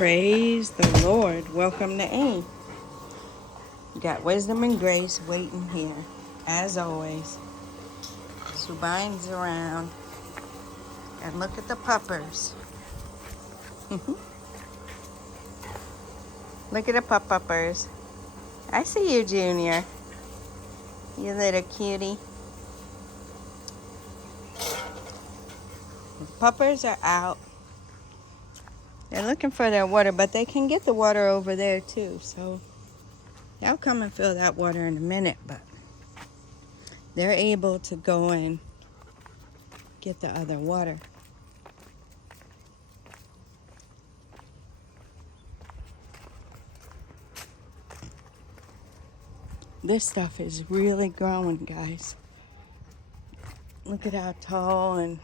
Praise the Lord. Welcome to A. You got Wisdom and Grace waiting here, as always. Subine's around. And look at the puppers. Look at the puppers. I see you, Junior. You little cutie. The puppers are out. They're looking for their water, but they can get the water over there too. So they'll come and fill that water in a minute, but they're able to go and get the other water. This stuff is really growing, guys. Look at how tall, and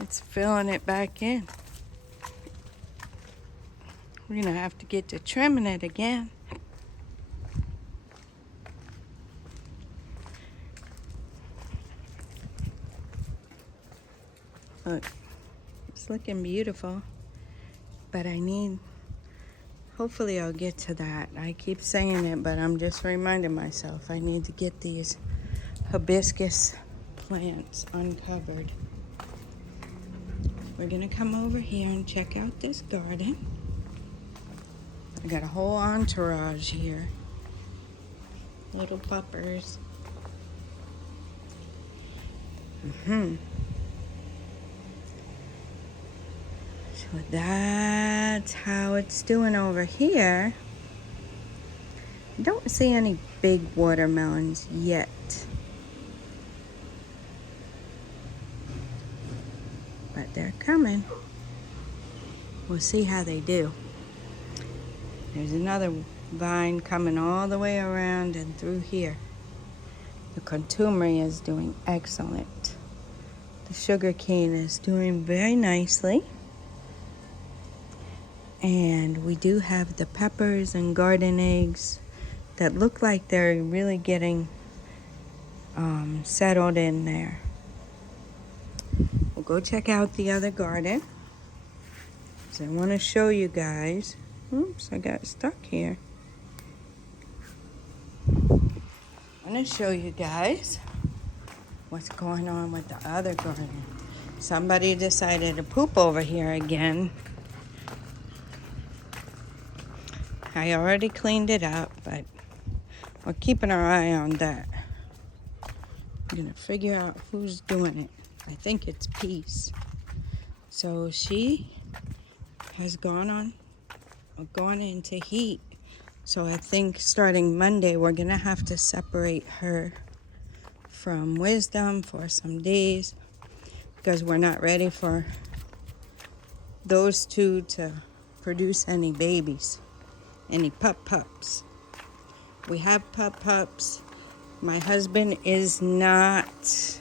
it's filling it back in. We're gonna have to get to trimming it again. Look, it's looking beautiful, but hopefully I'll get to that. I keep saying it, but I'm just reminding myself I need to get these hibiscus plants uncovered. We're gonna come over here and check out this garden. I got a whole entourage here. Little puppers. So that's how it's doing over here. I don't see any big watermelons yet. But they're coming. We'll see how they do. There's another vine coming all the way around and through here. The contumely is doing excellent. The sugar cane is doing very nicely. And we do have the peppers and garden eggs that look like they're really getting settled in there. We'll go check out the other garden. So I want to show you guys. Oops, I got stuck here. I want to show you guys what's going on with the other garden. Somebody decided to poop over here again. I already cleaned it up, but we're keeping our eye on that. I'm gonna figure out who's doing it. I think it's Peace. So she has gone into heat. So I think starting Monday, we're gonna have to separate her from Wisdom for some days because we're not ready for those two to produce any babies. Any pups. We have pups. My husband is not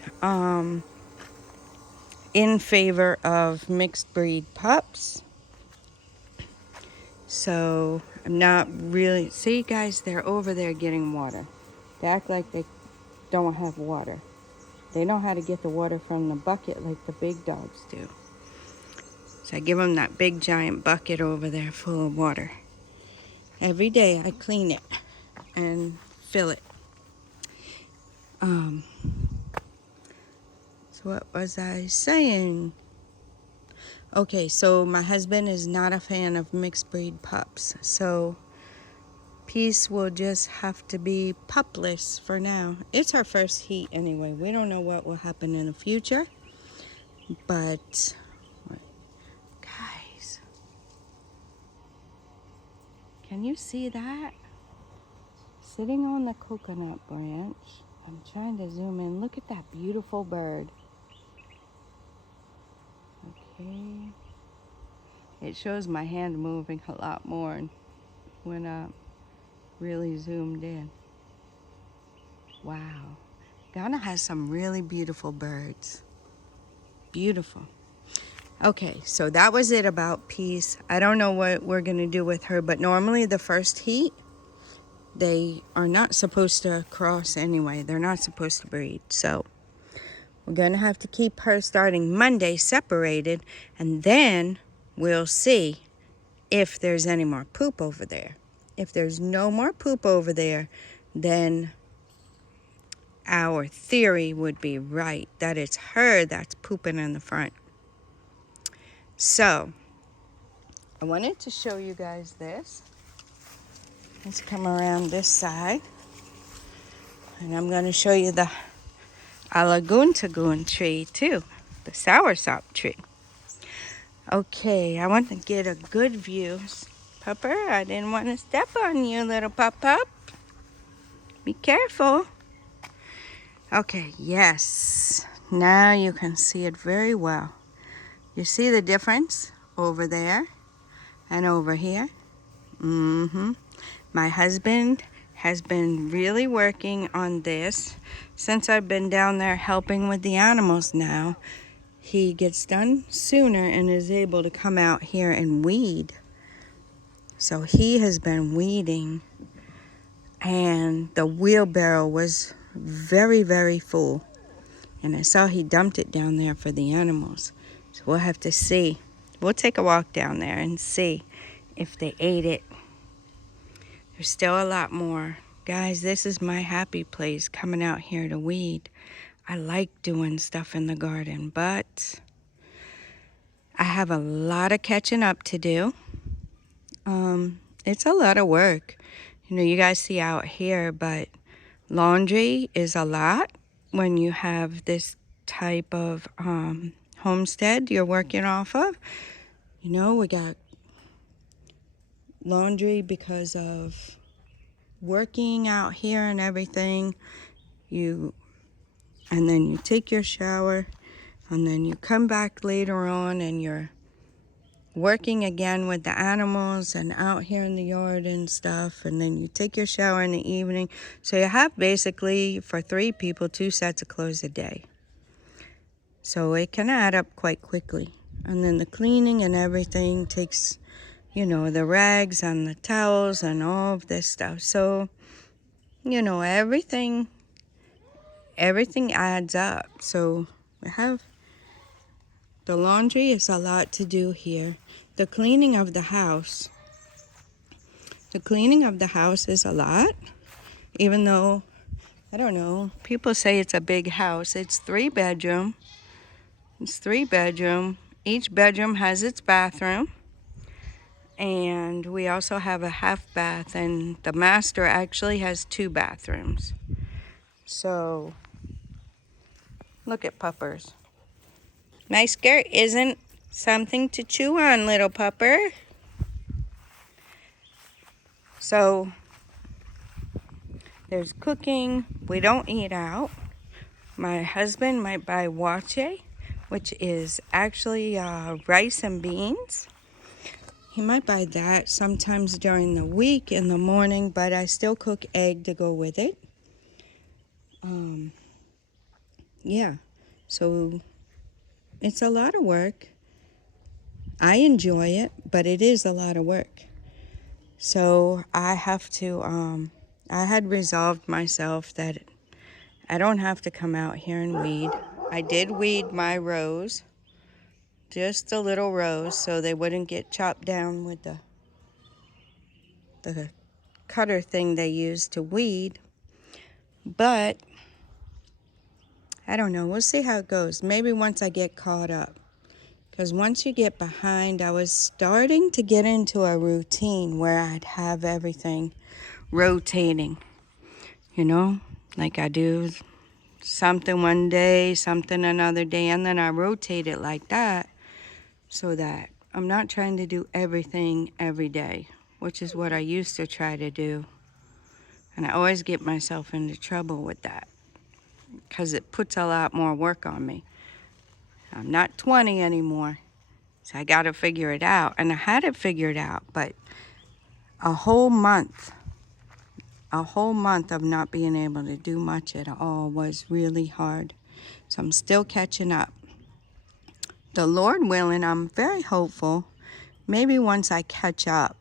in favor of mixed breed pups. So I'm not really... See, guys, they're over there getting water. They act like they don't have water. They know how to get the water from the bucket like the big dogs do. So I give them that big giant bucket over there full of water. Every day I clean it and fill it. So what was I saying? Okay, so my husband is not a fan of mixed breed pups. So Peace will just have to be pupless for now. It's our first heat anyway. We don't know what will happen in the future. But, guys, can you see that? Sitting on the coconut branch. I'm trying to zoom in. Look at that beautiful bird. Okay. It shows my hand moving a lot more when I really zoomed in. Wow. Ghana has some really beautiful birds. Beautiful. Okay, so that was it about Peace. I don't know what we're going to do with her, but normally the first heat, they are not supposed to cross anyway. They're not supposed to breed. So we're going to have to keep her starting Monday separated. And then we'll see if there's any more poop over there. If there's no more poop over there, then our theory would be right, that it's her that's pooping in the front. So, I wanted to show you guys this. Let's come around this side. And I'm going to show you the Alaguntagun tree too, the soursop tree. Okay, I want to get a good view. Pupper, I didn't want to step on you, little pup. Be careful. Okay, yes. Now you can see it very well. You see the difference over there and over here? My husband has been really working on this since I've been down there helping with the animals now. He gets done sooner and is able to come out here and weed. So he has been weeding, and the wheelbarrow was very, very full. And I saw he dumped it down there for the animals. So we'll have to see. We'll take a walk down there and see if they ate it. There's still a lot more. Guys, this is my happy place, coming out here to weed. I like doing stuff in the garden, but I have a lot of catching up to do. It's a lot of work. You know, you guys see out here, but laundry is a lot when you have this type of homestead you're working off of. You know, we got laundry because of working out here and everything. And then you take your shower, and then you come back later on and you're working again with the animals and out here in the yard and stuff, and then you take your shower in the evening. So you have basically, for 3 people, 2 sets of clothes a day. So it can add up quite quickly. And then the cleaning and everything takes, you know, the rags and the towels and all of this stuff. So, you know, everything adds up. So we have the laundry is a lot to do here. The cleaning of the house is a lot, even though, I don't know, people say it's a big house. It's 3 bedroom. It's 3 bedroom. Each bedroom has its bathroom. And we also have a half bath, and the master actually has 2 bathrooms. So, look at puppers. My skirt isn't something to chew on, little pupper. So, there's cooking. We don't eat out. My husband might buy wache, which is actually rice and beans. He might buy that sometimes during the week in the morning, but I still cook egg to go with it. Yeah, so it's a lot of work. I enjoy it, but it is a lot of work. So I have to, I had resolved myself that I don't have to come out here and weed. I did weed my rows, just the little rows, so they wouldn't get chopped down with the cutter thing they use to weed. But I don't know. We'll see how it goes. Maybe once I get caught up. Because once you get behind, I was starting to get into a routine where I'd have everything rotating. You know, like I do something one day, something another day, and then I rotate it like that so that I'm not trying to do everything every day, which is what I used to try to do. And I always get myself into trouble with that because it puts a lot more work on me. I'm not 20 anymore, so I got to figure it out. And I had it figured out, but a whole month of not being able to do much at all was really hard. So I'm still catching up. The Lord willing, I'm very hopeful. Maybe once I catch up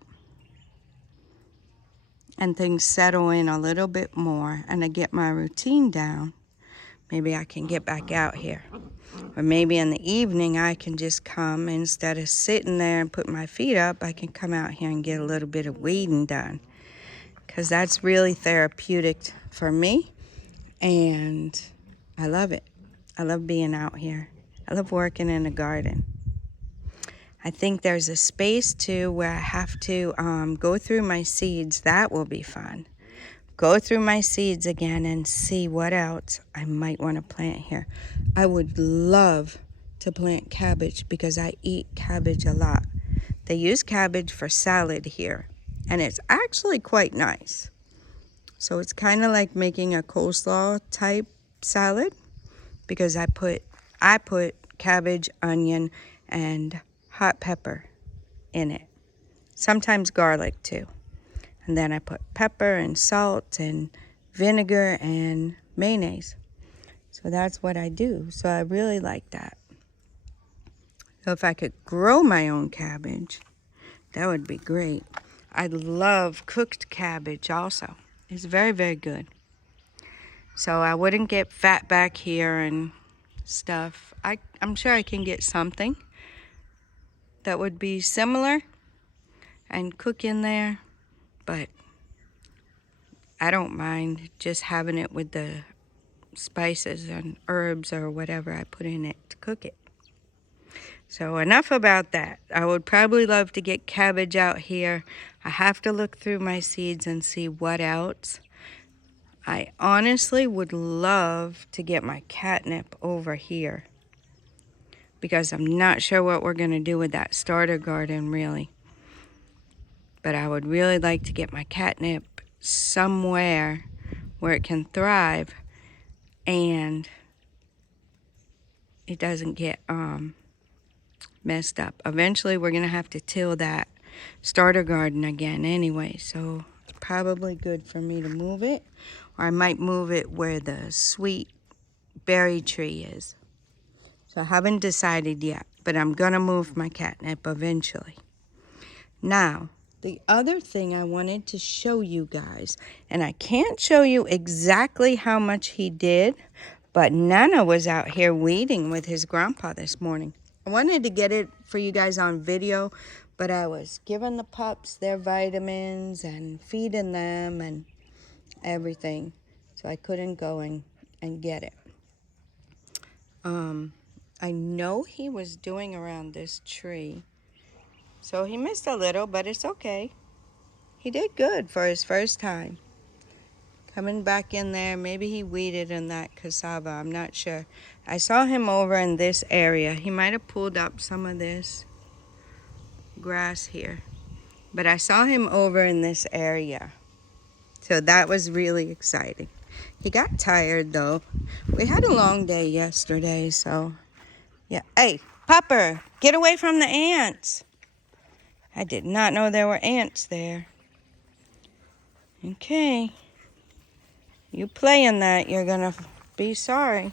and things settle in a little bit more and I get my routine down, maybe I can get back out here. Or maybe in the evening I can just come, instead of sitting there and put my feet up, I can come out here and get a little bit of weeding done. Because that's really therapeutic for me, and I love it. I love being out here. I love working in a garden. I think there's a space too where I have to go through my seeds. That will be fun. Go through my seeds again and see what else I might want to plant here. I would love to plant cabbage because I eat cabbage a lot. They use cabbage for salad here, and it's actually quite nice. So it's kind of like making a coleslaw type salad, because I put cabbage, onion, and hot pepper in it. Sometimes garlic too. And then I put pepper and salt and vinegar and mayonnaise. So that's what I do. So I really like that. So if I could grow my own cabbage, that would be great. I love cooked cabbage also. It's very, very good. So I wouldn't get fat back here and stuff. I'm sure I can get something that would be similar and cook in there, but I don't mind just having it with the spices and herbs or whatever I put in it to cook it. So enough about that. I would probably love to get cabbage out here. I have to look through my seeds and see what else. I honestly would love to get my catnip over here, because I'm not sure what we're going to do with that starter garden really. But I would really like to get my catnip somewhere where it can thrive and it doesn't get messed up. Eventually we're going to have to till that starter garden again anyway, so it's probably good for me to move it, or I might move it where the sweet berry tree is. So I haven't decided yet, but I'm going to move my catnip eventually. Now, the other thing I wanted to show you guys, and I can't show you exactly how much he did, but Nana was out here weeding with his grandpa this morning. I wanted to get it for you guys on video, but I was giving the pups their vitamins and feeding them and everything, so I couldn't go and get it. I know he was doing around this tree, so he missed a little, but it's okay. He did good for his first time. Coming back in there, maybe he weeded in that cassava, I'm not sure. I saw him over in this area. He might have pulled up some of this grass here, but I saw him over in this area. So that was really exciting. He got tired though. We had a long day yesterday, so yeah. Hey, Pupper, get away from the ants. I did not know there were ants there. Okay. You playing that, you're gonna be sorry.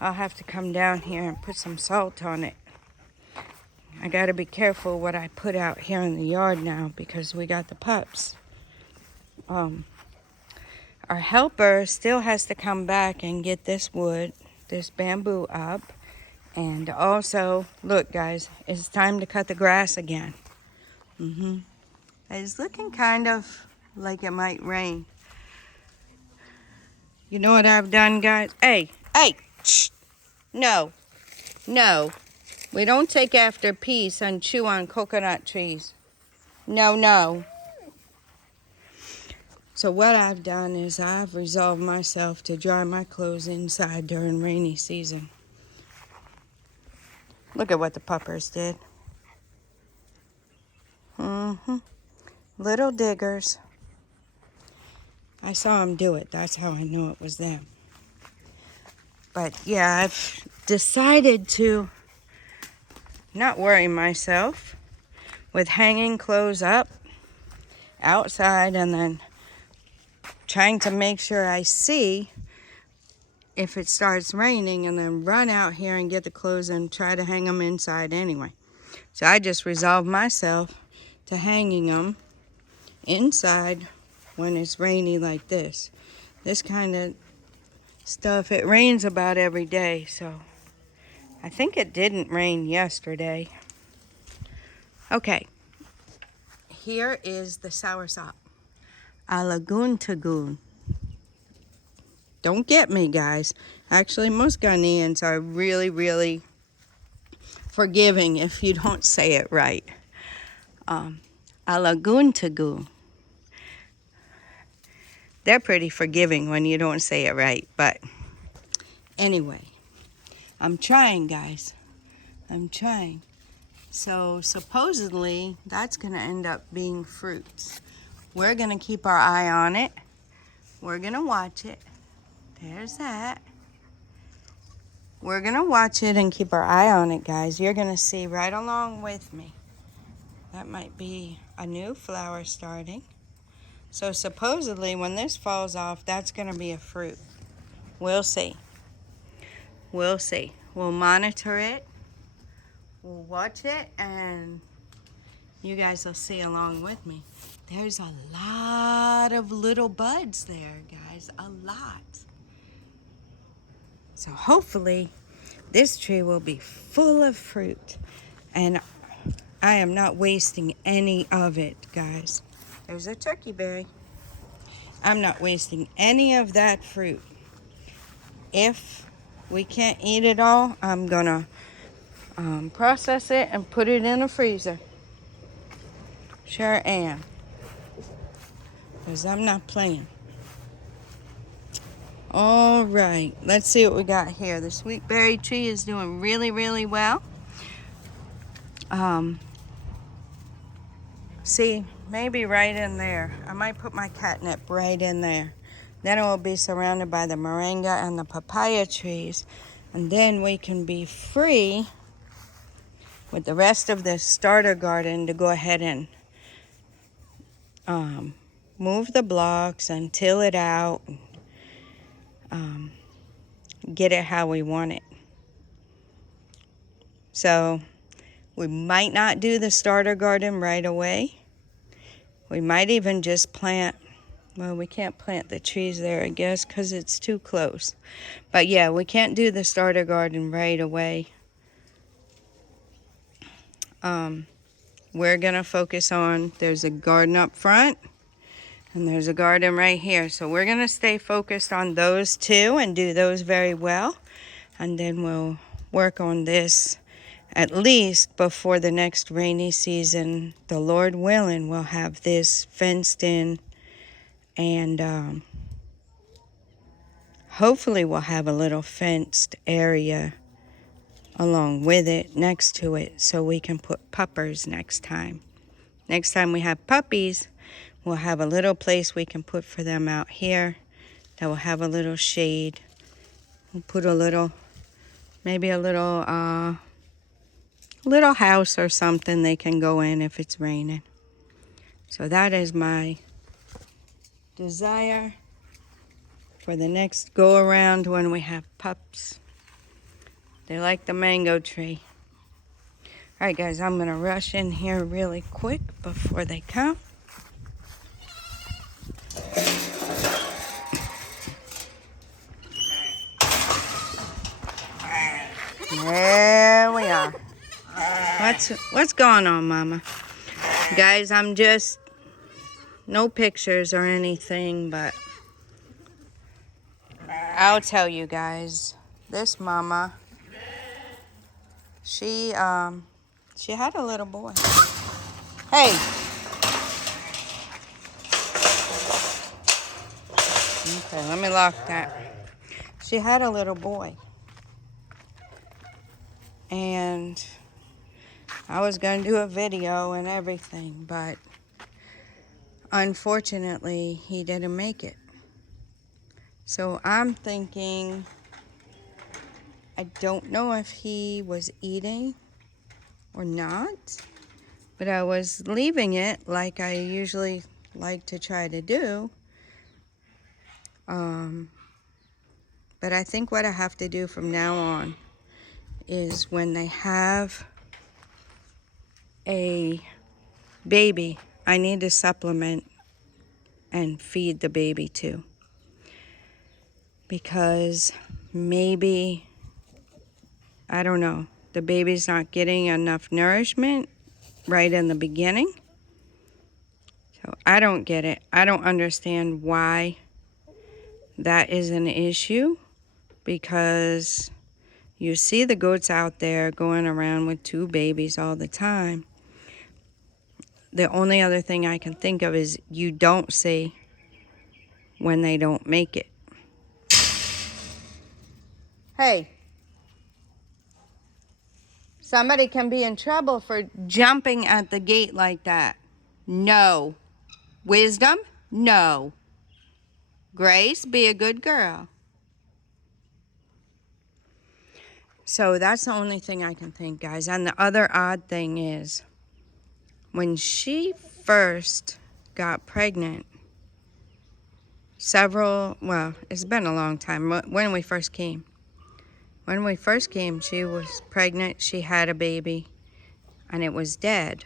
I'll have to come down here and put some salt on it. I gotta be careful what I put out here in the yard now, because we got the pups. Our helper still has to come back and get this wood, this bamboo up. And also, look guys, it's time to cut the grass again. It's looking kind of like it might rain. You know what I've done, guys? Hey, shh. No. We don't take after peace and chew on coconut trees. No. So what I've done is I've resolved myself to dry my clothes inside during rainy season. Look at what the puppers did. Little diggers. I saw them do it. That's how I know it was them. But yeah, I've decided to not worry myself with hanging clothes up outside and then trying to make sure I see if it starts raining and then run out here and get the clothes and try to hang them inside anyway. So I just resolved myself to hanging them inside when it's rainy like this. This kind of stuff. It rains about every day, so I think it didn't rain yesterday. Okay, here is the soursop. A lagoon tagoon. Don't get me, guys. Actually, most Ghanaians are really, really forgiving if you don't say it right. A lagoon tagoon. They're pretty forgiving when you don't say it right, but anyway, I'm trying, guys. I'm trying. So supposedly that's going to end up being fruits. We're going to keep our eye on it. We're going to watch it. There's that. We're going to watch it and keep our eye on it, guys. You're going to see right along with me. That might be a new flower starting. So supposedly when this falls off, that's going to be a fruit. We'll see. We'll see. We'll monitor it. We'll watch it, and you guys will see along with me. There's a lot of little buds there, guys. A lot. So hopefully this tree will be full of fruit. And I am not wasting any of it, guys. There's a turkey berry. I'm not wasting any of that fruit. If we can't eat it all, I'm gonna process it and put it in a freezer. Sure am. Because I'm not playing. All right, let's see what we got here. The sweet berry tree is doing really, really well. See, maybe right in there. I might put my catnip right in there. Then it will be surrounded by the moringa and the papaya trees. And then we can be free with the rest of the starter garden to go ahead and move the blocks and till it out. Get it how we want it. So we might not do the starter garden right away. We might even just plant, well, we can't plant the trees there, I guess, because it's too close. But yeah, we can't do the starter garden right away. We're going to focus on, there's a garden up front, and there's a garden right here. So we're going to stay focused on those two and do those very well. And then we'll work on this at least before the next rainy season. The Lord willing, we'll have this fenced in, and hopefully we'll have a little fenced area along with it, next to it, so we can put puppers next time. Next time we have puppies, we'll have a little place we can put for them out here that will have a little shade. We'll put a little, maybe a little house or something they can go in if it's raining. So that is my desire for the next go around when we have pups. They like the mango tree. All right, guys, I'm gonna rush in here really quick before they come. There we are. What's going on, Mama? Guys, I'm just, no pictures or anything, but I'll tell you guys, this mama, she had a little boy. Hey. Okay, let me lock that. She had a little boy. And I was going to do a video and everything, but unfortunately, he didn't make it. So I'm thinking, I don't know if he was eating or not, but I was leaving it like I usually like to try to do. But I think what I have to do from now on is when they have a baby, I need to supplement and feed the baby too. because maybe, I don't know, the baby's not getting enough nourishment right in the beginning. So I don't get it. I don't understand why that is an issue, because you see the goats out there going around with 2 babies all the time. The only other thing I can think of is you don't see when they don't make it. Hey, somebody can be in trouble for jumping at the gate like that. No. Wisdom? No. Grace, be a good girl. So that's the only thing I can think, guys. And the other odd thing is, when she first got pregnant, it's been a long time, when we first came. When we first came, she was pregnant, she had a baby, and it was dead.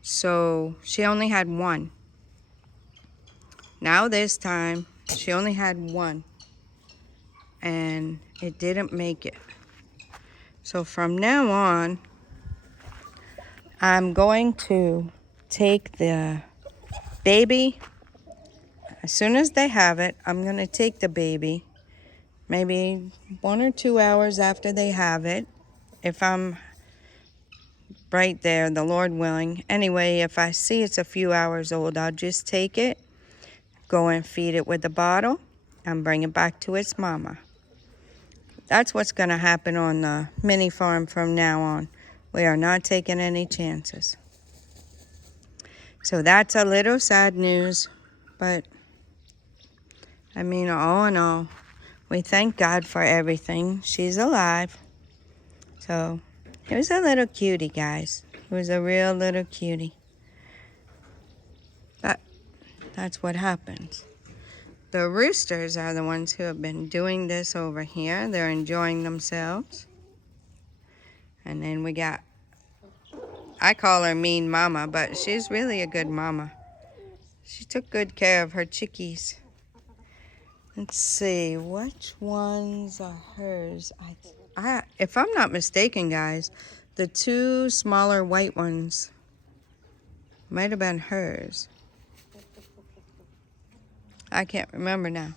So she only had 1. Now this time, she only had 1, and it didn't make it. So from now on, I'm going to take the baby, as soon as they have it, I'm going to take the baby, maybe 1 or 2 hours after they have it, if I'm right there, the Lord willing. Anyway, if I see it's a few hours old, I'll just take it, go and feed it with the bottle, and bring it back to its mama. That's what's going to happen on the mini farm from now on. We are not taking any chances. So that's a little sad news, but I mean, all in all, we thank God for everything. She's alive. So it was a little cutie, guys. It was a real little cutie. But that's what happens. The roosters are the ones who have been doing this over here. They're enjoying themselves. And then we got, I call her Mean Mama, but she's really a good mama. She took good care of her chickies. Let's see, which ones are hers? If I'm not mistaken, guys, the 2 smaller white ones might have been hers. I can't remember now.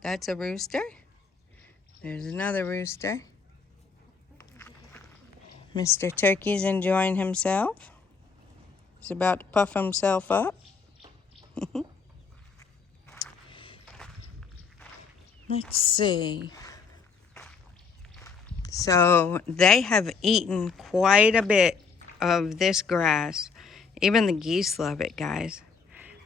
That's a rooster. There's another rooster. Mr. Turkey's enjoying himself. He's about to puff himself up. Let's see. So they have eaten quite a bit of this grass. Even the geese love it, guys.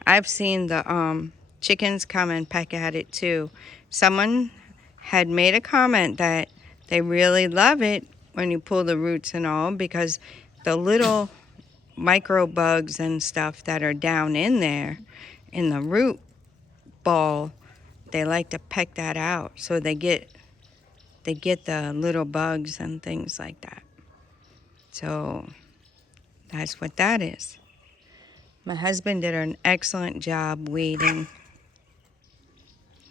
I've seen the chickens come and peck at it too. Someone had made a comment that they really love it when you pull the roots and all, because the little micro bugs and stuff that are down in there in the root ball, they like to peck that out, so they get the little bugs and things like that. So that's what that is. My husband did an excellent job weeding.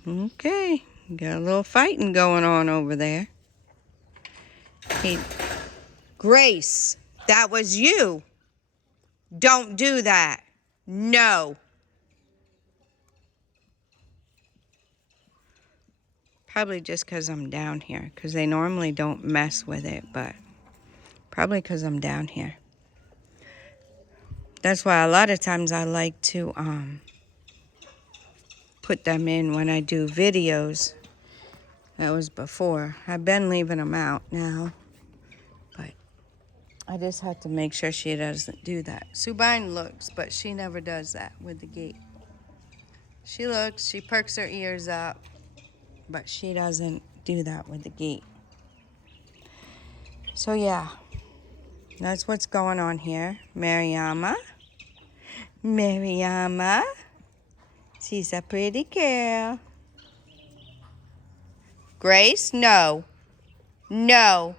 Okay, got a little fighting going on over there. Grace, that was you. Don't do that. No. Probably just because I'm down here, because they normally don't mess with it, but probably because I'm down here. That's why a lot of times I like to put them in when I do videos. That was before. I've been leaving them out now, but I just have to make sure she doesn't do that. Subine looks, but she never does that with the gate. She looks, she perks her ears up, but she doesn't do that with the gate. So yeah, that's what's going on here. Mariama. She's a pretty girl. Grace, no. No.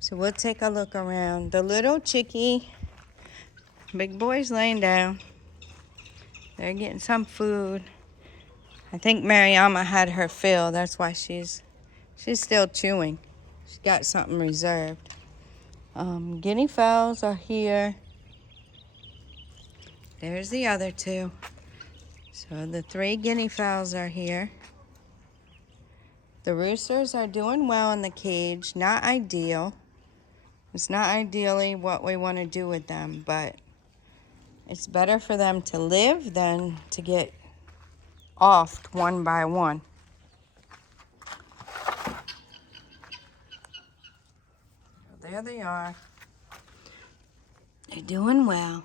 So we'll take a look around. The little chickie, big boy's laying down. They're getting some food. I think Mariama had her fill. That's why she's still chewing. She's got something reserved. Guinea fowls are here. There's the other two. So the 3 guinea fowls are here. The roosters are doing well in the cage. Not ideal. It's not ideally what we want to do with them, but it's better for them to live than to get offed one by one. There they are. They're doing well.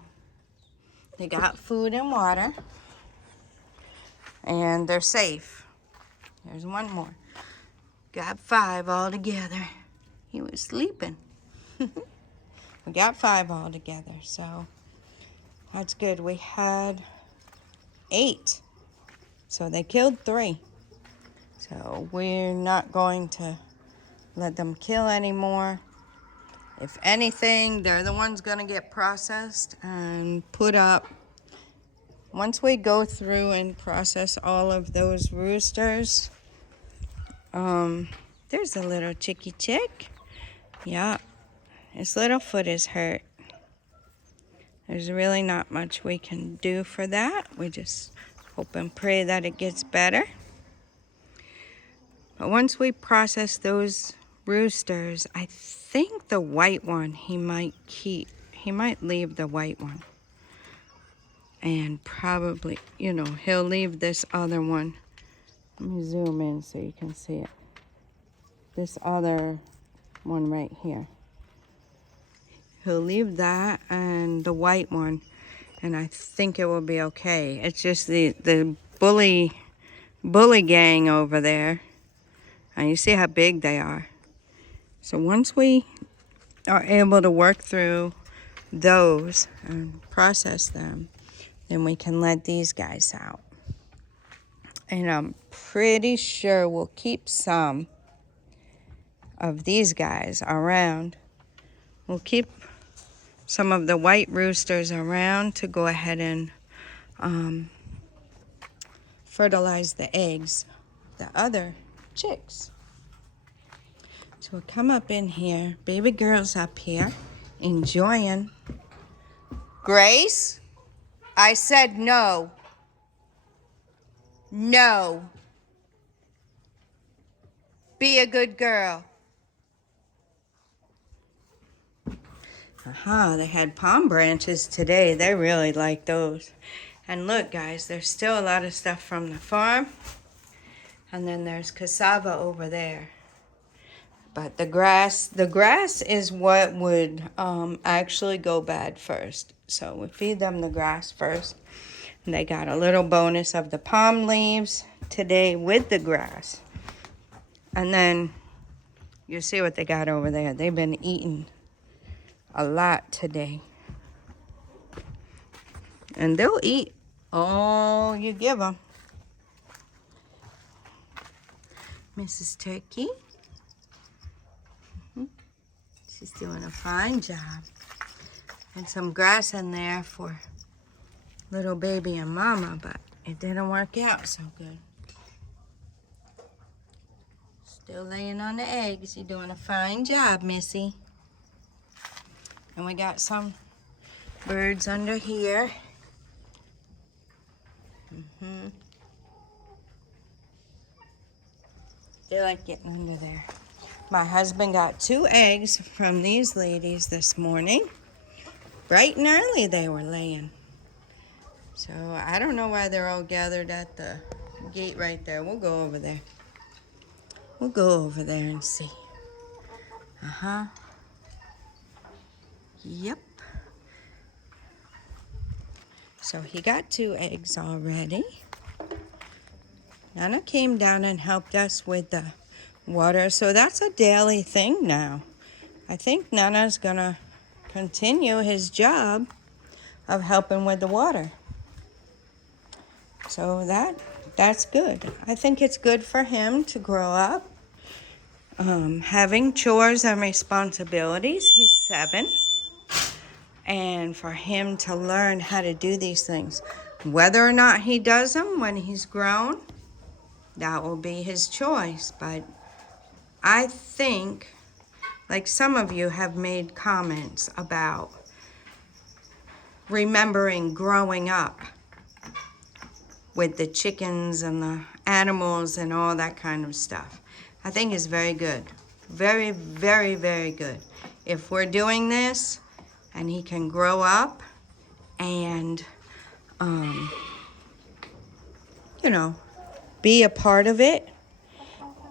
They got food and water. And they're safe. There's one more. Got 5 all together. He was sleeping. We got 5 all together, so that's good. We had 8. So they killed 3. So we're not going to let them kill anymore. If anything, they're the ones going to get processed and put up. Once we go through and process all of those roosters, there's a little chicky chick. Yeah, his little foot is hurt. There's really not much we can do for that. We just hope and pray that it gets better. But once we process those roosters, I think the white one he might keep. He might leave the white one. And probably, he'll leave this other one. Let me zoom in so you can see it. This other one right here. He'll leave that and the white one, and I think it will be okay. It's just the bully gang over there. And you see how big they are. So once we are able to work through those and process them, then we can let these guys out. And I'm pretty sure we'll keep some of these guys around. We'll keep some of the white roosters around to go ahead and fertilize the eggs, the other chicks. So we'll come up in here. Baby girl's up here enjoying. Grace, I said no. No. Be a good girl. They had palm branches today. They really like those. And look, guys, there's still a lot of stuff from the farm. And then there's cassava over there. But the grass is what would actually go bad first. So we feed them the grass first. And they got a little bonus of the palm leaves today with the grass. And then you see what they got over there. They've been eating a lot today. And they'll eat all you give them. Mrs. Turkey. She's doing a fine job. And some grass in there for little baby and mama, but it didn't work out so good. Still laying on the eggs. You're doing a fine job, Missy. And we got some birds under here. They like getting under there. My husband got 2 eggs from these ladies this morning. Bright and early they were laying. So I don't know why they're all gathered at the gate right there. We'll go over there. We'll go over there and see. Yep. So he got 2 eggs already. Nana came down and helped us with the water. So that's a daily thing now. I think Nana's gonna continue his job of helping with the water. So that's good. I think it's good for him to grow up having chores and responsibilities. He's 7. And for him to learn how to do these things. Whether or not he does them when he's grown, that will be his choice. But I think, like some of you have made comments about remembering growing up with the chickens and the animals and all that kind of stuff. I think it's very good. Very, very, very good. If we're doing this and he can grow up and, you know, be a part of it,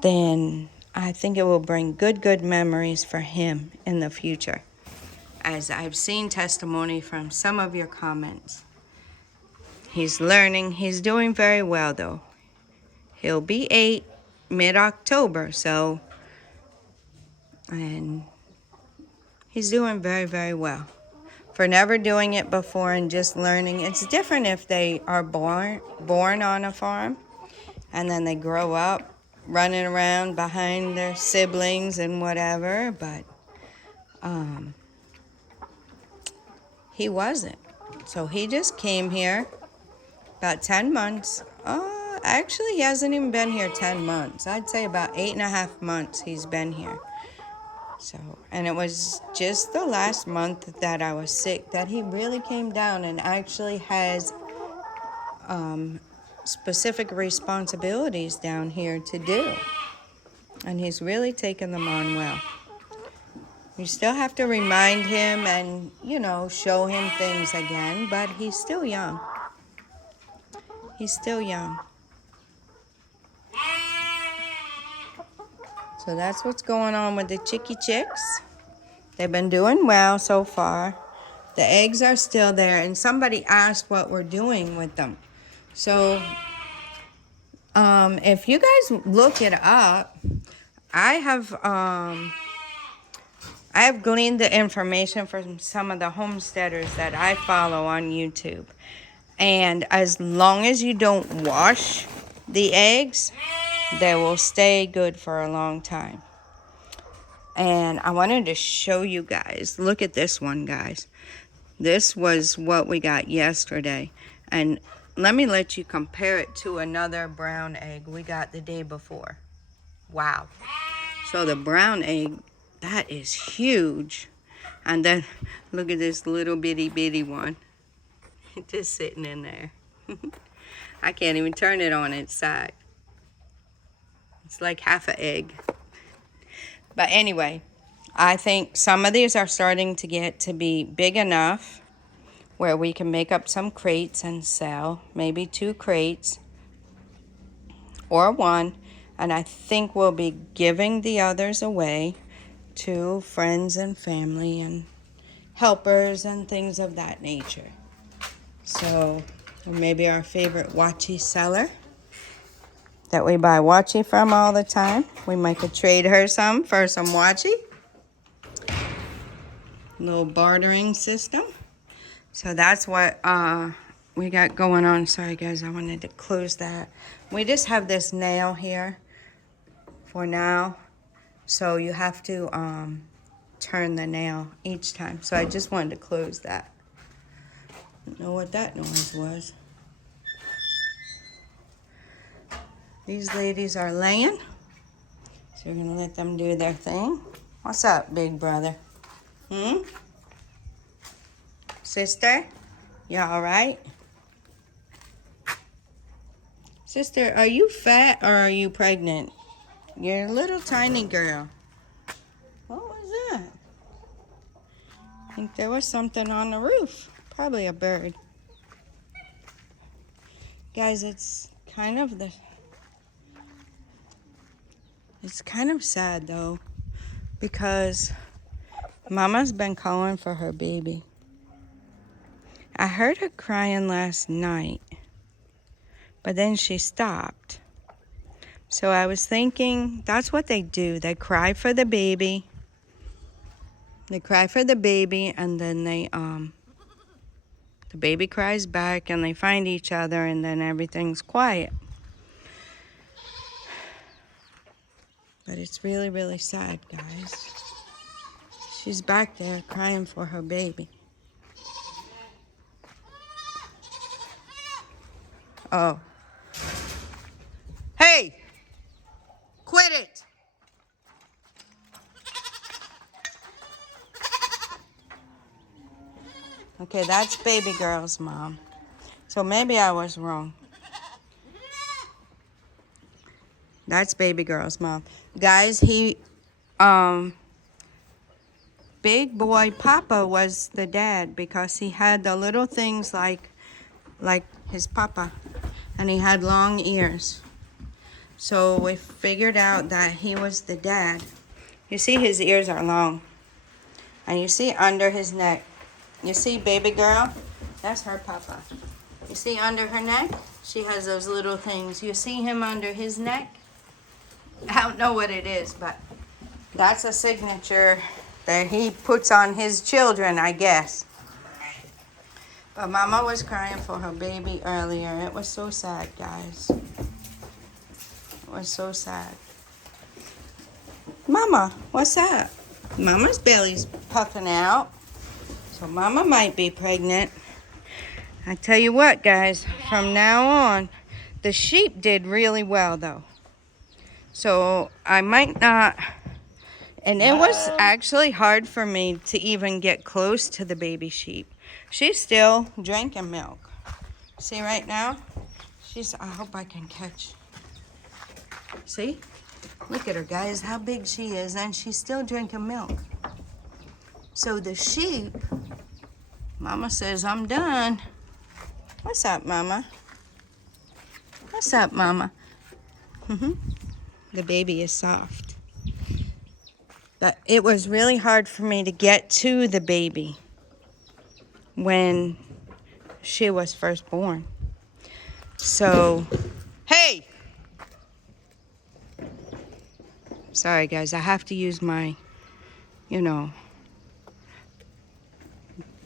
then I think it will bring good memories for him in the future. As I've seen testimony from some of your comments. He's learning. He's doing very well, though. He'll be 8 mid-October, so, and he's doing very, very well. For never doing it before and just learning. It's different if they are born on a farm and then they grow up running around behind their siblings and whatever, but he wasn't. So he just came here about 10 months. Actually, he hasn't even been here 10 months. I'd say about 8.5 months he's been here. So, and it was just the last month that I was sick that he really came down and actually has specific responsibilities down here to do. And he's really taken them on well. You still have to remind him and, show him things again, but he's still young. He's still young. So that's what's going on with the chickie chicks. They've been doing well so far. The eggs are still there, and somebody asked what we're doing with them. So if you guys look it up, I have gleaned the information from some of the homesteaders that I follow on YouTube. And as long as you don't wash the eggs, they will stay good for a long time. And I wanted to show you guys. Look at this one, guys. This was what we got yesterday. And let me let you compare it to another brown egg we got the day before. Wow. So the brown egg, that is huge. And then look at this little bitty one. Just sitting in there. I can't even turn it on its side. It's like half an egg. But anyway, I think some of these are starting to get to be big enough where we can make up some crates and sell. Maybe 2 crates or 1. And I think we'll be giving the others away to friends and family and helpers and things of that nature. So maybe our favorite Watchy seller that we buy Watchy from all the time. We might could trade her some for some Watchy. Little bartering system. So that's what we got going on. Sorry guys, I wanted to close that. We just have this nail here for now. So you have to turn the nail each time. So I just wanted to close that. Don't know what that noise was. These ladies are laying. So we're going to let them do their thing. What's up, big brother? Sister? You all right? Sister, are you fat or are you pregnant? You're a little tiny girl. What was that? I think there was something on the roof. Probably a bird. Guys, it's kind of sad though, because Mama's been calling for her baby. I heard her crying last night, but then she stopped. So I was thinking, that's what they do. They cry for the baby. They cry for the baby, and then the baby cries back, and they find each other, and then everything's quiet. But it's really, really sad, guys. She's back there crying for her baby. Oh. Hey! Okay, that's baby girl's mom. So maybe I was wrong. That's baby girl's mom. Guys, big boy Papa was the dad because he had the little things like his papa, and he had long ears. So we figured out that he was the dad. You see his ears are long. And you see under his neck. You see baby girl? That's her papa. You see under her neck? She has those little things. You see him under his neck? I don't know what it is, but that's a signature that he puts on his children, I guess. But Mama was crying for her baby earlier. It was so sad, guys. It was so sad. Mama, what's that? Mama's belly's puffing out. So Mama might be pregnant. I tell you what, guys, from now on, the sheep did really well, though. So I might not, and it was actually hard for me to even get close to the baby sheep. She's still drinking milk. See right now? I hope I can catch. See? Look at her, guys, how big she is, and she's still drinking milk. So the sheep, Mama says, I'm done. What's up, Mama? What's up, Mama? The baby is soft. But it was really hard for me to get to the baby when she was first born. So, hey! Sorry, guys, I have to use my,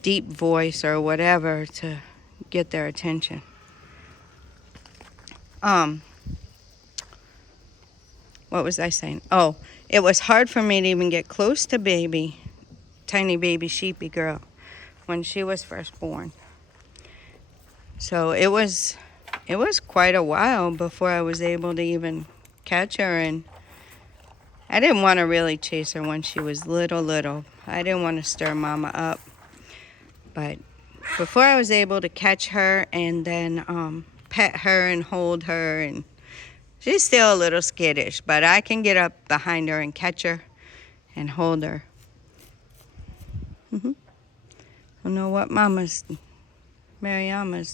deep voice or whatever to get their attention. What was I saying? Oh, it was hard for me to even get close to tiny baby sheepy girl when she was first born. So it was quite a while before I was able to even catch her, and I didn't want to really chase her when she was little. I didn't want to stir Mama up. But before I was able to catch her and then pet her and hold her, and she's still a little skittish, but I can get up behind her and catch her and hold her. I don't know what Mariama's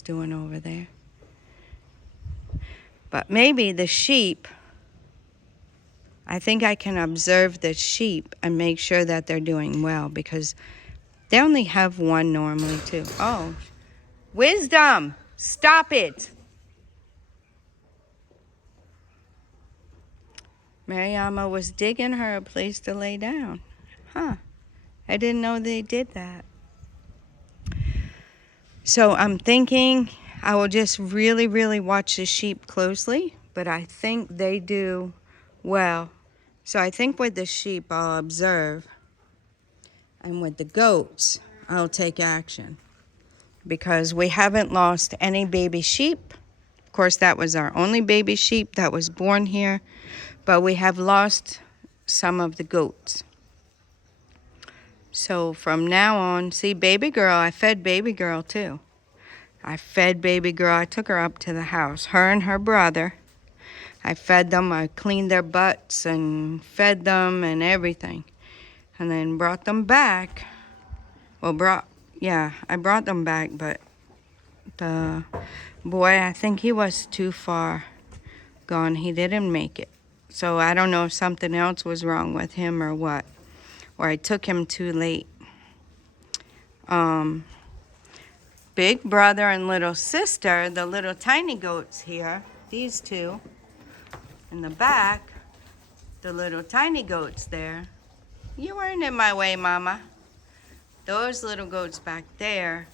doing over there. But maybe the sheep, I think I can observe the sheep and make sure that they're doing well, because they only have one normally, too. Oh, Wisdom, stop it. Mariama was digging her a place to lay down. Huh. I didn't know they did that. So I'm thinking I will just really, really watch the sheep closely, but I think they do well. So I think with the sheep I'll observe, and with the goats I'll take action, because we haven't lost any baby sheep. Of course, that was our only baby sheep that was born here, but we have lost some of the goats. So from now on, see, baby girl, I fed baby girl too. I fed baby girl. I took her up to the house, her and her brother. I fed them. I cleaned their butts and fed them and everything, and then brought them back. I brought them back, but the boy, I think he was too far gone. He didn't make it. So I don't know if something else was wrong with him or what, or I took him too late. Big brother and little sister, the little tiny goats here, these two. In the back, the little tiny goats there. You weren't in my way, Mama. Those little goats back there,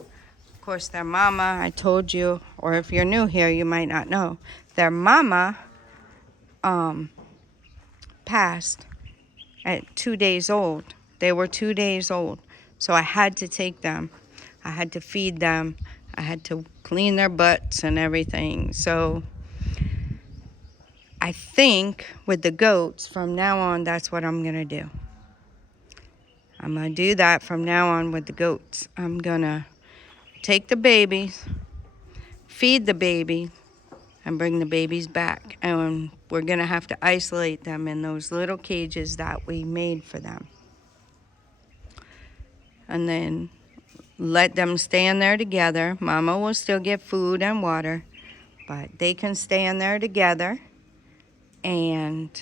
of course, their mama, I told you, or if you're new here, you might not know. Their mama passed at 2 days old. They were 2 days old. So I had to take them. I had to feed them. I had to clean their butts and everything. So I think with the goats, from now on, that's what I'm going to do. I'm going to do that from now on with the goats. I'm going to take the babies, feed the baby, and bring the babies back. And we're going to have to isolate them in those little cages that we made for them. And then let them stay in there together. Mama will still get food and water, but they can stay in there together and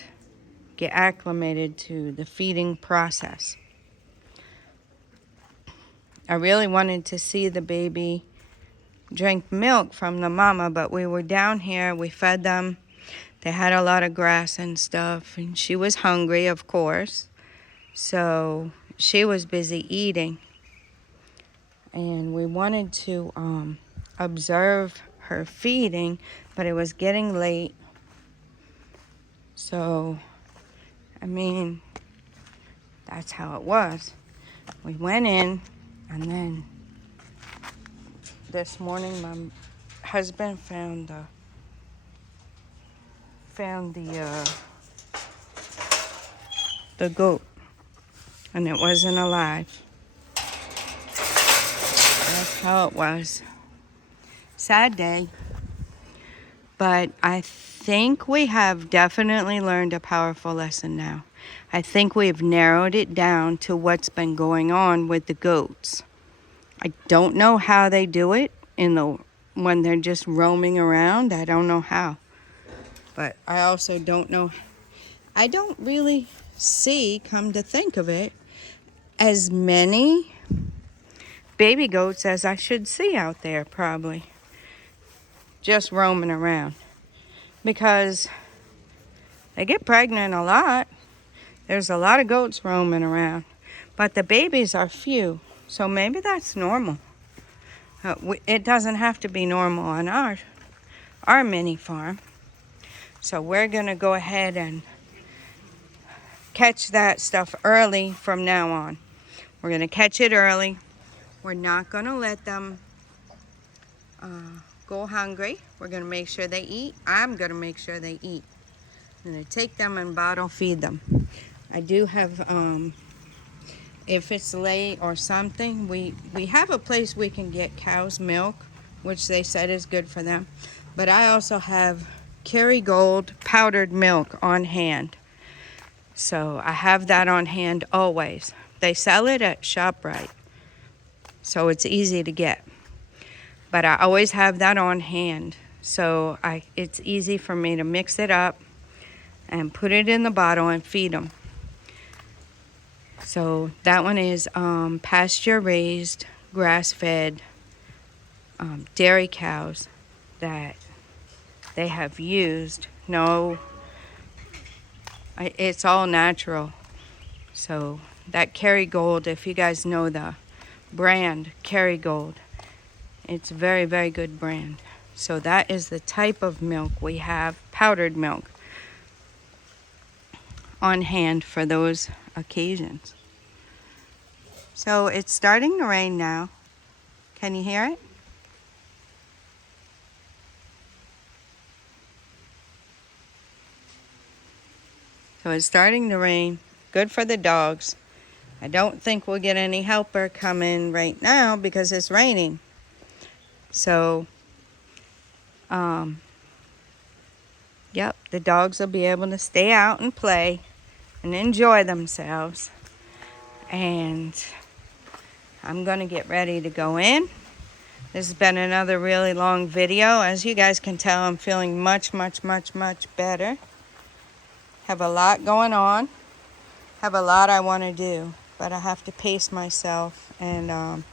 get acclimated to the feeding process. I really wanted to see the baby drink milk from the mama, but we were down here, we fed them. They had a lot of grass and stuff, and she was hungry, of course. So she was busy eating. And we wanted to observe her feeding, but it was getting late. So, I mean, that's how it was. We went in, and then this morning my husband found the goat, and it wasn't alive. That's how it was. Sad day. But I think we have definitely learned a powerful lesson now. I think we've narrowed it down to what's been going on with the goats. I don't know how they do it when they're just roaming around. I don't know how. But I also don't know. I don't really see, come to think of it, as many baby goats as I should see out there, probably. Just roaming around. Because they get pregnant a lot. There's a lot of goats roaming around. But the babies are few. So maybe that's normal. It doesn't have to be normal on our mini farm. So we're going to go ahead and catch that stuff early from now on. We're going to catch it early. We're not going to let them go hungry. We're going to make sure they eat. I'm going to make sure they eat. I'm going to take them and bottle feed them. I do have, if it's late or something, we have a place we can get cow's milk, which they said is good for them. But I also have Kerrygold powdered milk on hand. So I have that on hand always. They sell it at ShopRite, so it's easy to get. But I always have that on hand, so it's easy for me to mix it up and put it in the bottle and feed them. So that one is pasture-raised, grass-fed dairy cows that they have used. No, it's all natural. So that Kerrygold, if you guys know the brand Kerrygold, it's a very, very good brand. So that is the type of milk we have, powdered milk, on hand for those occasions. So it's starting to rain now. Can you hear it? So it's starting to rain. Good for the dogs. I don't think we'll get any helper coming right now because it's raining. So, yep, the dogs will be able to stay out and play and enjoy themselves. And I'm going to get ready to go in. This has been another really long video. As you guys can tell, I'm feeling much, much, much, much better. Have a lot going on. Have a lot I want to do, but I have to pace myself. And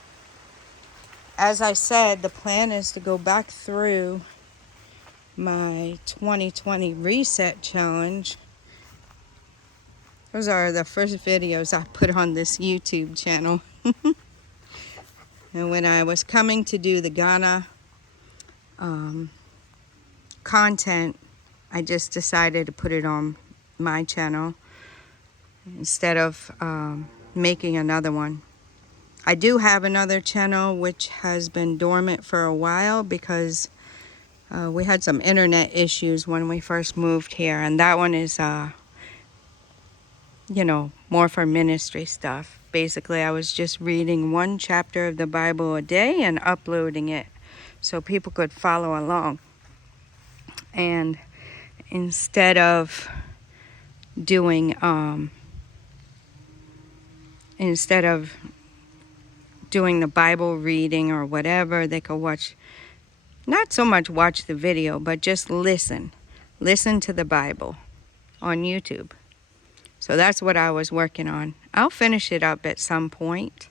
as I said, the plan is to go back through my 2020 reset challenge. Those are the first videos I put on this YouTube channel. And when I was coming to do the Ghana content, I just decided to put it on my channel instead of making another one. I do have another channel which has been dormant for a while because we had some internet issues when we first moved here, and that one is more for ministry stuff. basically. I was just reading one chapter of the Bible a day and uploading it so people could follow along. And instead of doing the Bible reading or whatever, they could watch, not so much watch the video, but just listen to the Bible on YouTube. So that's what I was working on. I'll finish it up at some point.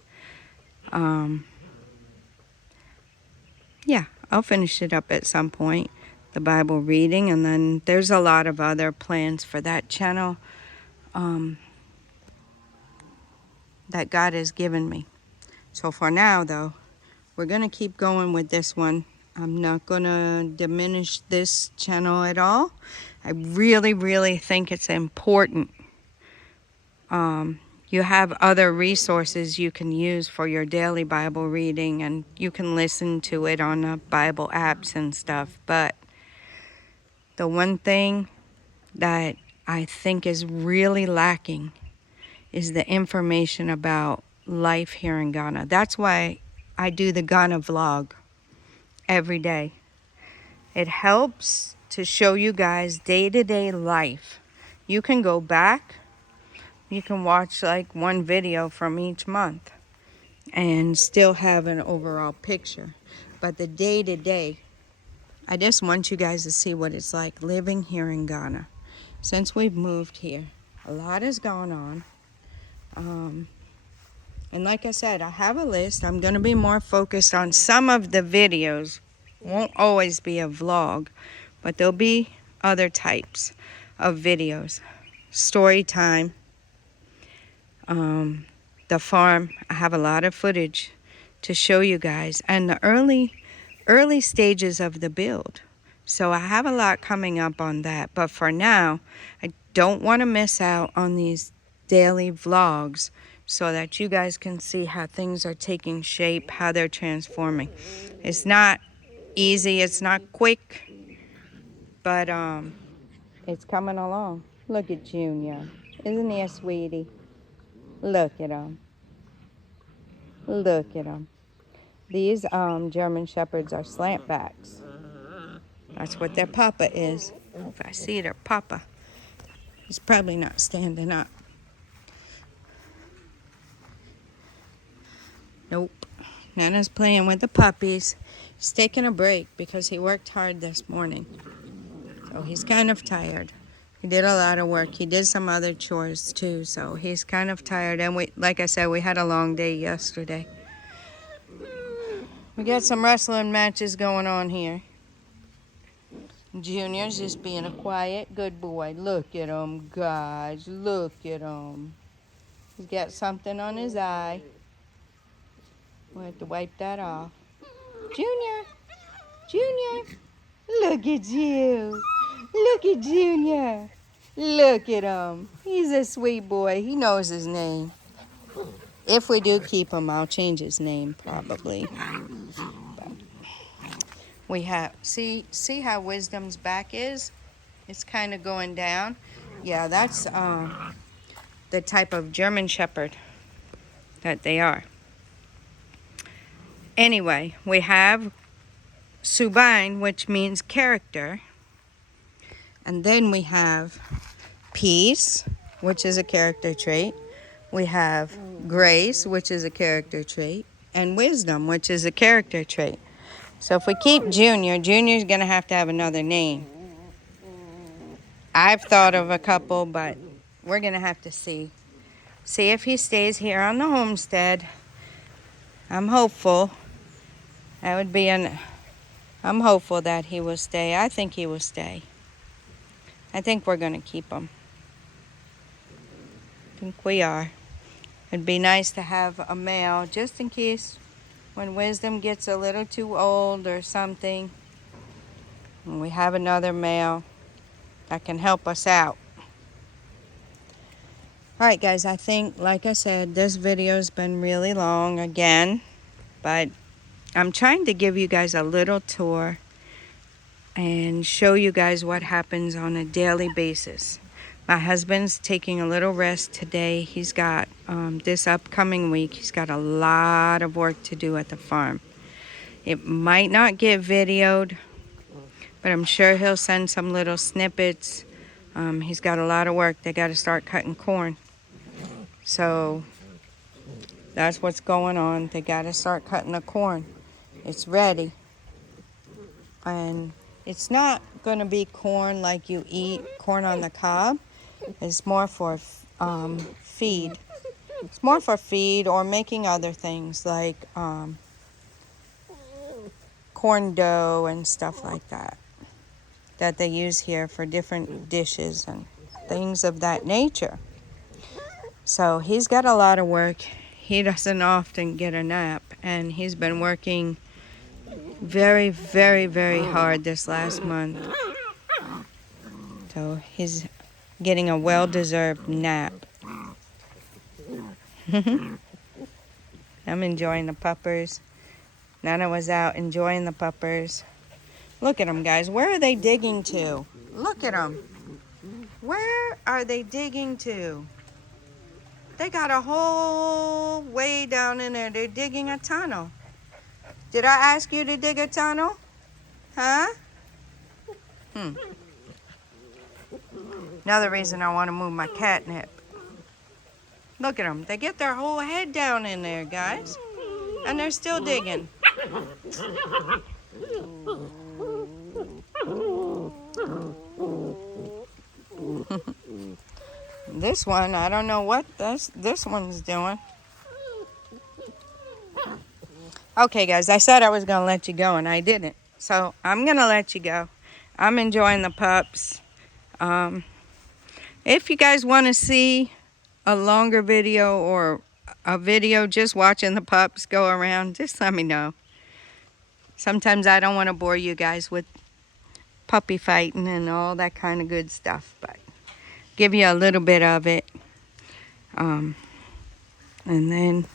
Yeah, I'll finish it up at some point, the Bible reading, and then there's a lot of other plans for that channel that God has given me. So for now, though, we're going to keep going with this one. I'm not going to diminish this channel at all. I really, really think it's important. You have other resources you can use for your daily Bible reading, and you can listen to it on the Bible apps and stuff. But the one thing that I think is really lacking is the information about life here in Ghana. That's why I do the Ghana vlog every day. It helps to show you guys day-to-day life. You can go back, you can watch like one video from each month and still have an overall picture. But the day-to-day, I just want you guys to see what it's like living here in Ghana. Since we've moved here, a lot has gone on. And like I said, I have a list. I'm going to be more focused on some of the videos. Won't always be a vlog, but there'll be other types of videos. Story time. The farm. I have a lot of footage to show you guys. And the early stages of the build. So I have a lot coming up on that. But for now, I don't want to miss out on these daily vlogs so that you guys can see how things are taking shape, how they're transforming. It's not easy, it's not quick, but it's coming along. Look at Junior. Isn't he a sweetie? Look at him. Look at him. These German Shepherds are slantbacks. That's what their papa is. If I see their papa, he's probably not standing up. Nope. Nana's playing with the puppies. He's taking a break because he worked hard this morning. So he's kind of tired. He did a lot of work. He did some other chores too, so he's kind of tired. And like I said, we had a long day yesterday. We got some wrestling matches going on here. Junior's just being a quiet, good boy. Look at him, guys. Look at him. He's got something on his eye. We'll have to wipe that off. Junior! Junior! Look at you! Look at Junior! Look at him. He's a sweet boy. He knows his name. If we do keep him, I'll change his name probably. But we have, see how Wisdom's back is? It's kind of going down. Yeah, that's the type of German Shepherd that they are. Anyway, we have Subine, which means character. And then we have Peace, which is a character trait. We have Grace, which is a character trait. And Wisdom, which is a character trait. So if we keep Junior, Junior's going to have another name. I've thought of a couple, but we're going to have to see. See if he stays here on the homestead. I'm hopeful. That would be I'm hopeful that he will stay. I think he will stay. I think we're going to keep him. I think we are. It'd be nice to have a male just in case when Wisdom gets a little too old or something. And we have another male that can help us out. Alright guys, I think, like I said, this video's been really long again. But I'm trying to give you guys a little tour and show you guys what happens on a daily basis. My husband's taking a little rest today. He's got this upcoming week, he's got a lot of work to do at the farm. It might not get videoed, but I'm sure he'll send some little snippets. He's got a lot of work. They got to start cutting corn. So that's what's going on. They got to start cutting the corn. It's ready. And it's not going to be corn like you eat, corn on the cob. It's more for feed. It's more for feed or making other things like corn dough and stuff like that they use here for different dishes and things of that nature. So he's got a lot of work. He doesn't often get a nap, and he's been working very, very, very hard this last month. So he's getting a well-deserved nap. I'm enjoying the puppers. Nana was out enjoying the puppers. Look at them, guys. Where are they digging to? Look at them. Where are they digging to? They got a whole way down in there. They're digging a tunnel. Did I ask you to dig a tunnel? Huh? Another reason I want to move my catnip. Look at them. They get their whole head down in there, guys. And they're still digging. This one, I don't know what this one's doing. Okay, guys, I said I was going to let you go, and I didn't. So I'm going to let you go. I'm enjoying the pups. If you guys want to see a longer video or a video just watching the pups go around, just let me know. Sometimes I don't want to bore you guys with puppy fighting and all that kind of good stuff, but give you a little bit of it. And then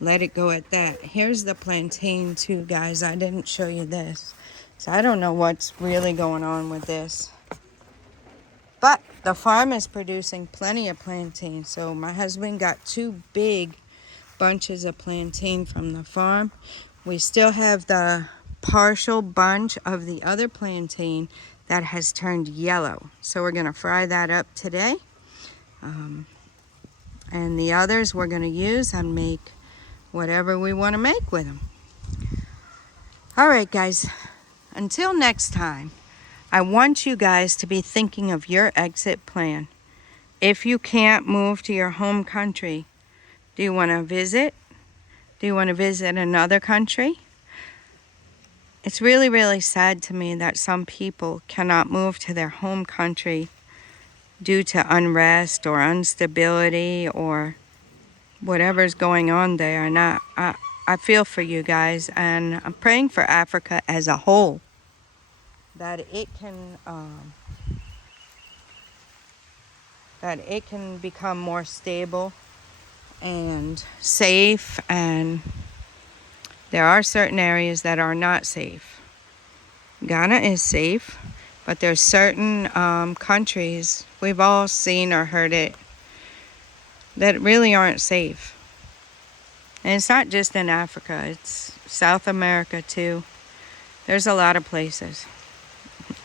let it go at that. Here's the plantain too, guys. I didn't show you this. So I don't know what's really going on with this. But the farm is producing plenty of plantain. So my husband got 2 big bunches of plantain from the farm. We still have the partial bunch of the other plantain that has turned yellow. So we're going to fry that up today. And the others we're going to use and make whatever we want to make with them. All right, guys. Until next time, I want you guys to be thinking of your exit plan. If you can't move to your home country, do you want to visit? Do you want to visit another country? It's really, really sad to me that some people cannot move to their home country due to unrest or instability or whatever's going on there. And I feel for you guys, and I'm praying for Africa as a whole, that it can become more stable and safe. And there are certain areas that are not safe. Ghana is safe, but there's certain countries, we've all seen or heard it, that really aren't safe. And it's not just in Africa, it's South America too. There's a lot of places.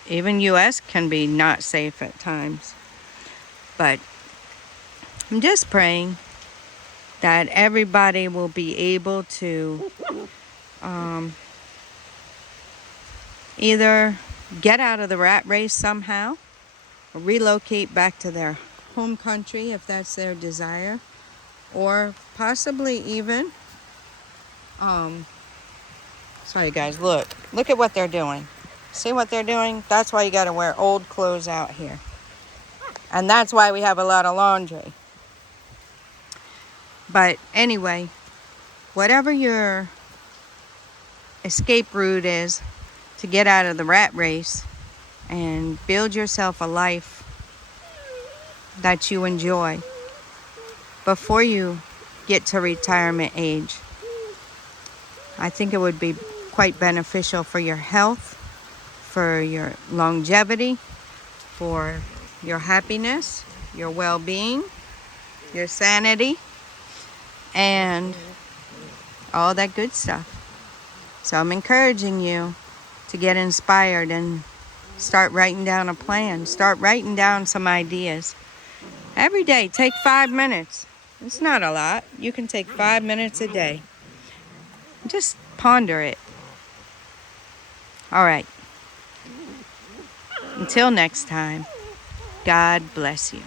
Even US can be not safe at times. But I'm just praying that everybody will be able to either get out of the rat race somehow, or relocate back to their home country if that's their desire, or possibly even sorry guys, look at what they're doing. See what they're doing? That's why you got to wear old clothes out here, and that's why we have a lot of laundry. But anyway, whatever your escape route is to get out of the rat race and build yourself a life that you enjoy before you get to retirement age, I think it would be quite beneficial for your health, for your longevity, for your happiness, your well-being, your sanity, and all that good stuff. So I'm encouraging you to get inspired and start writing down a plan. Start writing down some ideas. Every day, take 5 minutes. It's not a lot. You can take 5 minutes a day. Just ponder it. All right. Until next time, God bless you.